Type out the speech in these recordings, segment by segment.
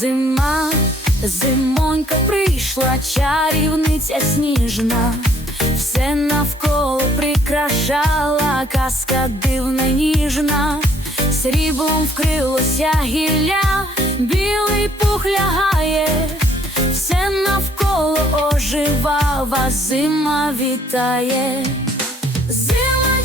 зима, зимонька прийшла, чарівниця сніжна, все навколо прикрашала, казка дивна ніжна, сріблом вкрилося гілля, білий пух лягає, все навколо оживава, зима вітає. Зима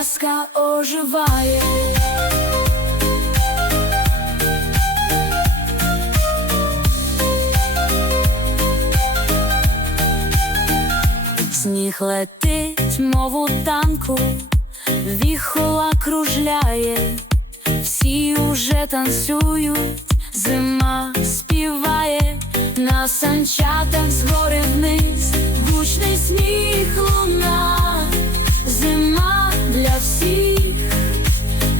казка оживає. Сніг летить, мов у танку, віхола кружляє, всі уже танцюють, зима співає, всіх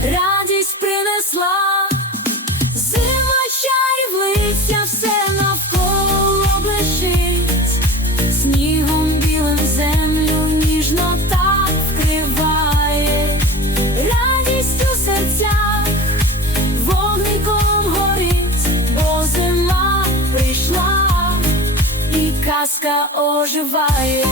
радість принесла. Зима чарівниця, все навколо блищить, снігом білим землю ніжно так вкриває, радість у серцях, вогником горить, бо зима прийшла, і казка оживає.